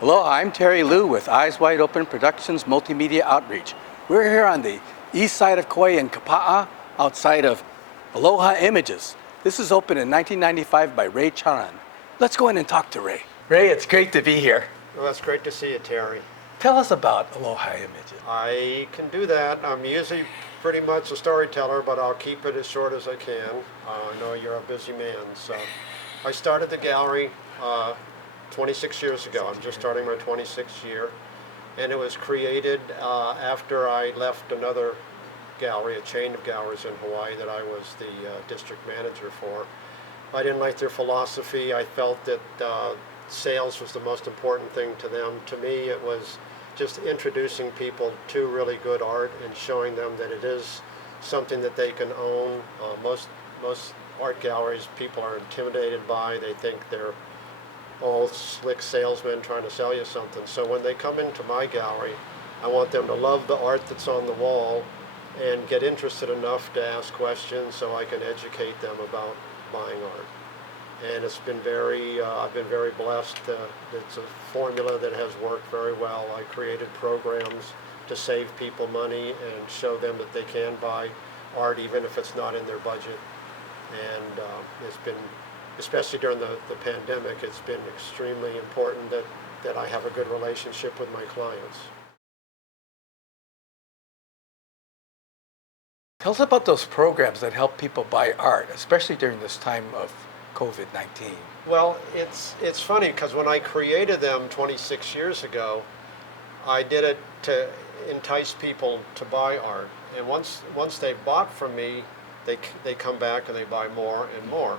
Aloha, I'm Terry Liu with Eyes Wide Open Productions Multimedia Outreach. We're here on the east side of Kauai in Kapa'a, outside of ALOHA Images. This is opened in 1995 by Ray Charron. Let's go in and talk to Ray. Ray, it's great to be here. Well, it's great to see you, Terry. Tell us about ALOHA Images. I can do that. I'm usually pretty much a storyteller, but I'll keep it as short as I can. I know you're a busy man. So I started the gallery 26 years ago. I'm just starting my 26th year. And it was created after I left another gallery, a chain of galleries in Hawaii that I was the district manager for. I didn't like their philosophy. I felt that sales was the most important thing to them. To me, it was just introducing people to really good art and showing them that it is something that they can own. Most art galleries people are intimidated by. They think they're all slick salesmen trying to sell you something. So when they come into my gallery, I want them to love the art that's on the wall and get interested enough to ask questions so I can educate them about buying art. And it's been I've been very blessed. It's a formula that has worked very well. I created programs to save people money and show them that they can buy art even if it's not in their budget. And it's been, especially during the pandemic, it's been extremely important that I have a good relationship with my clients. Tell us about those programs that help people buy art, especially during this time of COVID-19. Well, it's funny because when I created them 26 years ago, I did it to entice people to buy art. And once they bought from me, they come back and they buy more and more.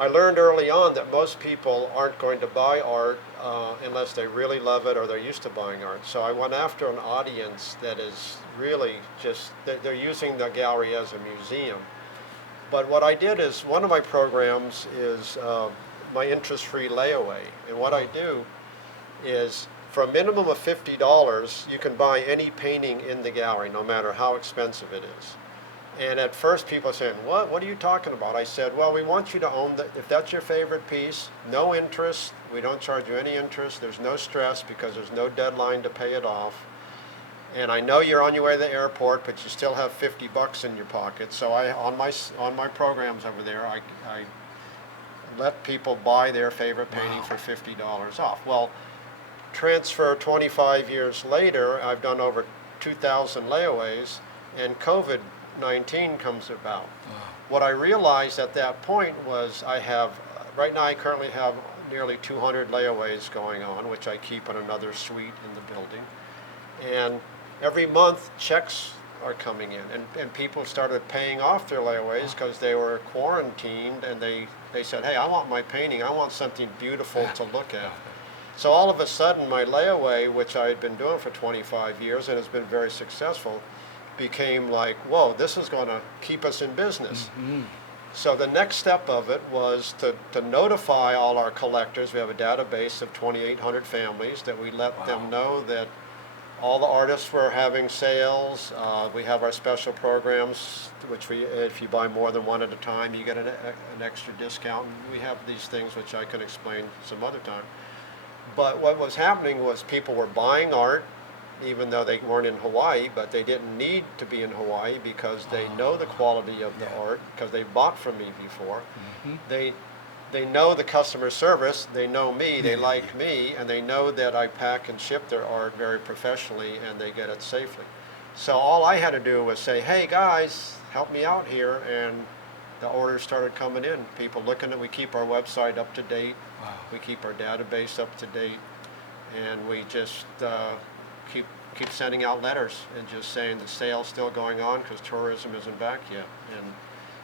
I learned early on that most people aren't going to buy art unless they really love it or they're used to buying art. So I went after an audience that is really just, they're using the gallery as a museum. But what I did is, one of my programs is my interest-free layaway. And what I do is, for a minimum of $50, you can buy any painting in the gallery, no matter how expensive it is. And at first people are saying, what are you talking about? I said, well, we want you to own if that's your favorite piece, no interest, we don't charge you any interest, there's no stress because there's no deadline to pay it off. And I know you're on your way to the airport, but you still have $50 in your pocket. So on my programs over there, I let people buy their favorite painting for $50 off. Well, transfer 25 years later, I've done over 2,000 layaways, and COVID-19 comes about. What I realized at that point was right now I currently have nearly 200 layaways going on, which I keep in another suite in the building. And every month checks are coming in, and people started paying off their layaways because they were quarantined, and they said, hey, I want my painting, I want something beautiful to look at. So all of a sudden my layaway, which I had been doing for 25 years and has been very successful, became like, whoa, this is going to keep us in business. Mm-hmm. So the next step of it was to notify all our collectors. We have a database of 2,800 families that we let them know that all the artists were having sales. We have our special programs, which if you buy more than one at a time, you get an extra discount. We have these things which I can explain some other time. But what was happening was people were buying art, even though they weren't in Hawaii, but they didn't need to be in Hawaii because they know the quality of the art because they bought from me before. Mm-hmm. They know the customer service, they know me, they like me, and they know that I pack and ship their art very professionally and they get it safely. So all I had to do was say, hey guys, help me out here, and the orders started coming in. People looking at, we keep our website up to date, we keep our database up to date, and we just keep sending out letters and just saying the sale's still going on because tourism isn't back yet. And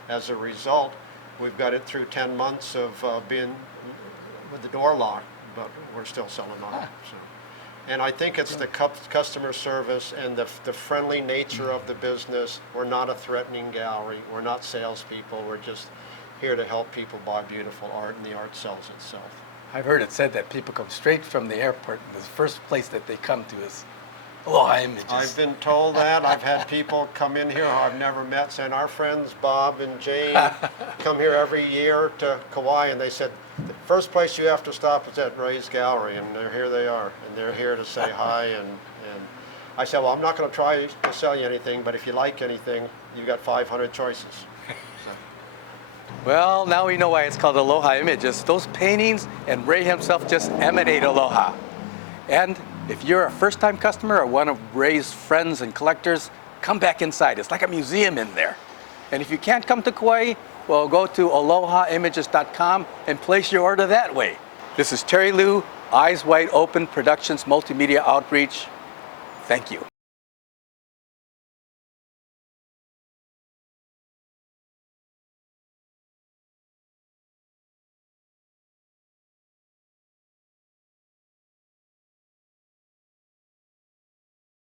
as a result, we've got it through 10 months of being with the door locked, but we're still selling art. So. And I think it's the customer service and the friendly nature of the business. We're not a threatening gallery. We're not salespeople. We're just here to help people buy beautiful art, and the art sells itself. I've heard it said that people come straight from the airport, and the first place that they come to is ALOHA Images. I've been told that. I've had people come in here who I've never met saying, our friends Bob and Jane come here every year to Kauai, and they said, first place you have to stop is at Ray's Gallery, and here they are, and they're here to say hi. And I said, well, I'm not going to try to sell you anything, but if you like anything, you've got 500 choices. So. Well, now we know why it's called Aloha Images. Those paintings and Ray himself just emanate aloha. And if you're a first-time customer or one of Ray's friends and collectors, come back inside. It's like a museum in there. And if you can't come to Kauai, well, go to ALOHAImages.com and place your order that way. This is Terry Liu, Eyes Wide Open Productions Multimedia Outreach. Thank you.